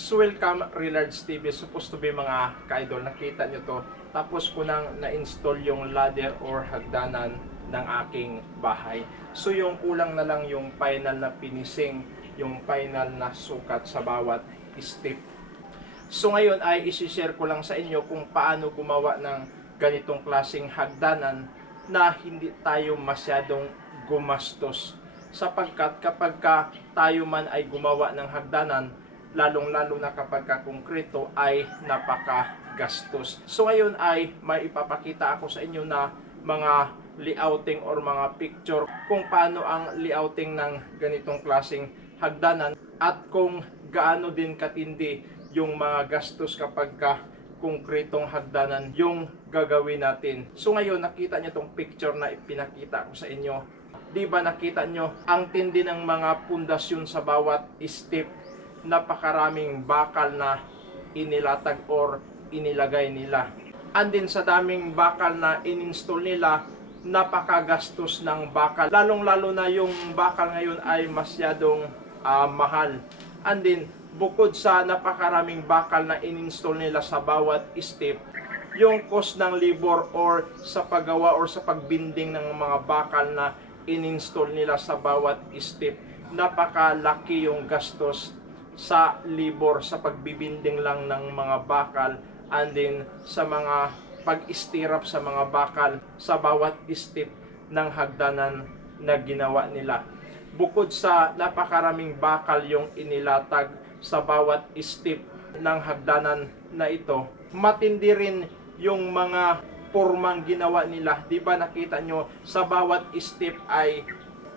So welcome Relards TV. Supposed to be mga ka-idol. Nakita nyo to. Tapos ko nang na-install yung ladder or hagdanan ng aking bahay. So yung kulang na lang yung final na finishing, yung final na sukat sa bawat step. So ngayon ay isi-share ko lang sa inyo kung paano gumawa ng ganitong klaseng hagdanan na hindi tayo masyadong gumastos. Sapagkat kapag ka tayo man ay gumawa ng hagdanan, lalong-lalo na kapag ka konkreto ay napakagastos. So ngayon ay may ipapakita ako sa inyo na mga layouting or mga picture kung paano ang layouting ng ganitong klaseng hagdanan at kung gaano din katindi yung mga gastos kapag ka konkretong hagdanan yung gagawin natin. So ngayon nakita niyo tong picture na ipinakita ko sa inyo. 'Di ba nakita nyo ang tindi ng mga pundasyon sa bawat step napakaraming bakal na inilatag or inilagay nila. And din sa daming bakal na ininstall nila, napakagastos ng bakal. Lalong-lalo na yung bakal ngayon ay masyadong ah, mahal. And din, bukod sa napakaraming bakal na ininstall nila sa bawat step, yung cost ng labor or sa paggawa or sa pagbinding ng mga bakal na ininstall nila sa bawat step, napakalaki yung gastos sa libor sa pagbibinding lang ng mga bakal and then sa mga pag-istirap sa mga bakal sa bawat step ng hagdanan na ginawa nila. Bukod sa napakaraming bakal yung inilatag sa bawat step ng hagdanan na ito, matindi rin yung mga pormang ginawa nila. Di ba nakita nyo sa bawat step ay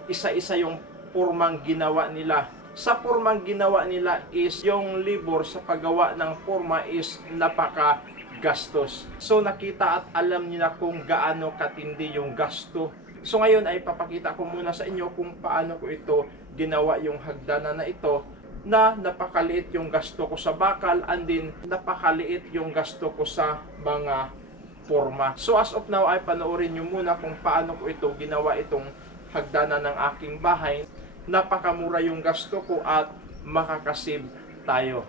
isa-isa yung pormang ginawa nila sa pormang ginawa nila is yung libor sa paggawa ng porma is napaka gastos. So nakita at alam nila kung gaano katindi yung gasto. So ngayon ay papakita ko muna sa inyo kung paano ko ito ginawa yung hagdanan na ito na napakaliit yung gasto ko sa bakal and din napakaliit yung gasto ko sa mga forma. So as of now ay panoorin nyo muna kung paano ko ito ginawa itong hagdanan ng aking bahay napakamura yung gasto ko at makakasave tayo.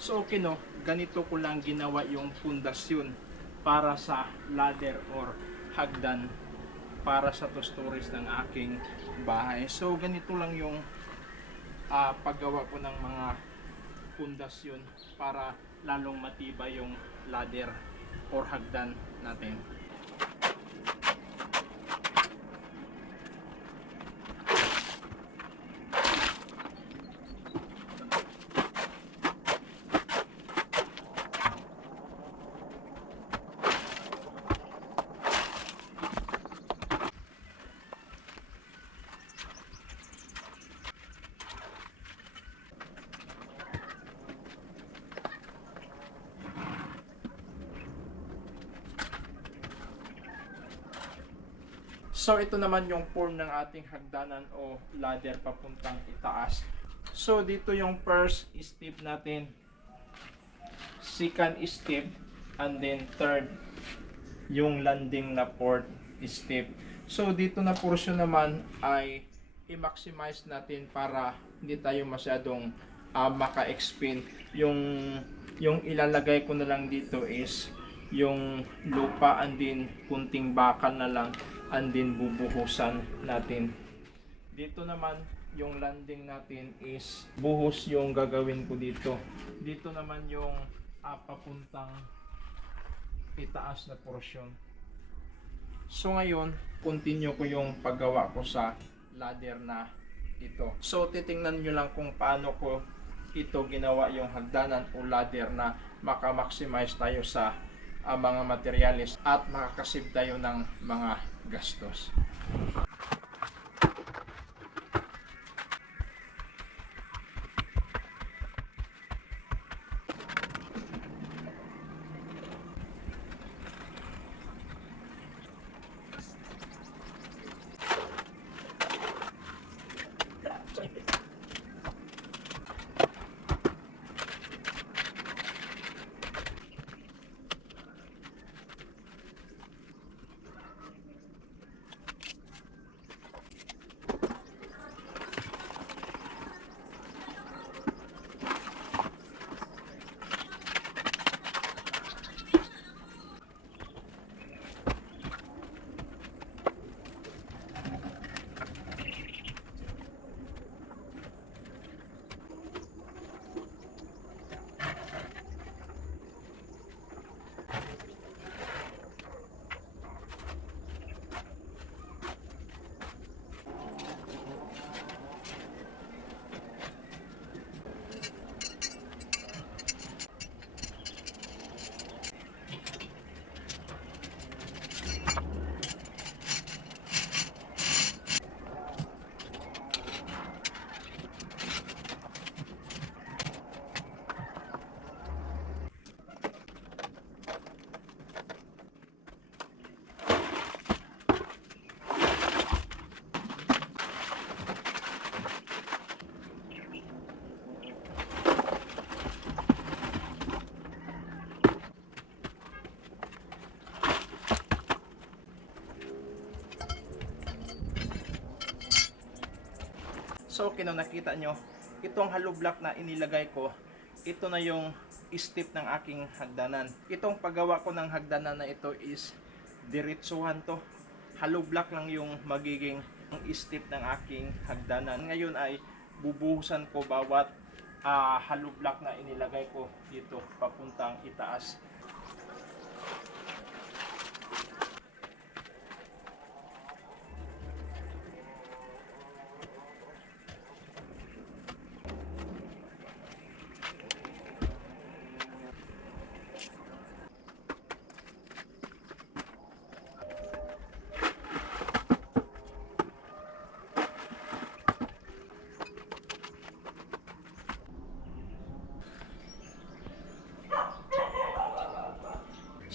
So okay no, ganito ko lang ginawa yung pundasyon para sa ladder or hagdan para sa two stories ng aking bahay. So ganito lang yung ah, paggawa ko ng mga pundasyon para lalong matibay yung ladder or hagdan natin. So ito naman yung form ng ating hagdanan o ladder papuntang itaas. So dito yung first step natin. Second step and then third yung landing na fourth step. So dito na portion naman ay i-maximize natin para hindi tayo masyadong ah, maka-expand. Yung yung ilalagay ko na lang dito is yung lupa and then kunting bakal na lang and then bubuhusan natin. Dito naman yung landing natin is buhos yung gagawin ko dito. Dito naman yung ah, papuntang itaas na portion. So ngayon, continue ko yung paggawa ko sa ladder na ito. So titingnan nyo lang kung paano ko ito ginawa yung hagdanan o ladder na makamaximize tayo sa ah, mga materialis at makakasib tayo ng mga gastos. So, kino nakita nyo, itong hollow block na inilagay ko, ito na yung step ng aking hagdanan. Itong paggawa ko ng hagdanan na ito is diretsuhan to. Hollow block lang yung magiging step ng aking hagdanan. Ngayon ay bubuhusan ko bawat ah, hollow block na inilagay ko dito papuntang itaas.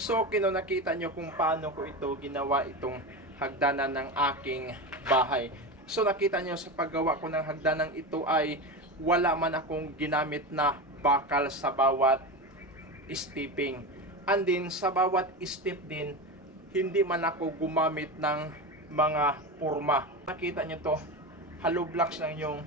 So, kino nakita nyo kung paano ko ito ginawa itong hagdanan ng aking bahay. So, nakita nyo sa paggawa ko ng hagdanan ito ay wala man akong ginamit na bakal sa bawat stepping. And then, sa bawat step din, hindi man ako gumamit ng mga forma. Nakita nyo to, hollow blocks lang yung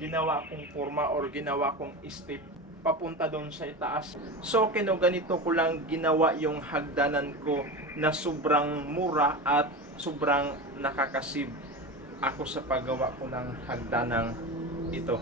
ginawa kong forma or ginawa kong step papunta doon sa itaas. So, kino ganito ko lang ginawa yung hagdanan ko na sobrang mura at sobrang nakakasib ako sa paggawa ko ng hagdanang ito.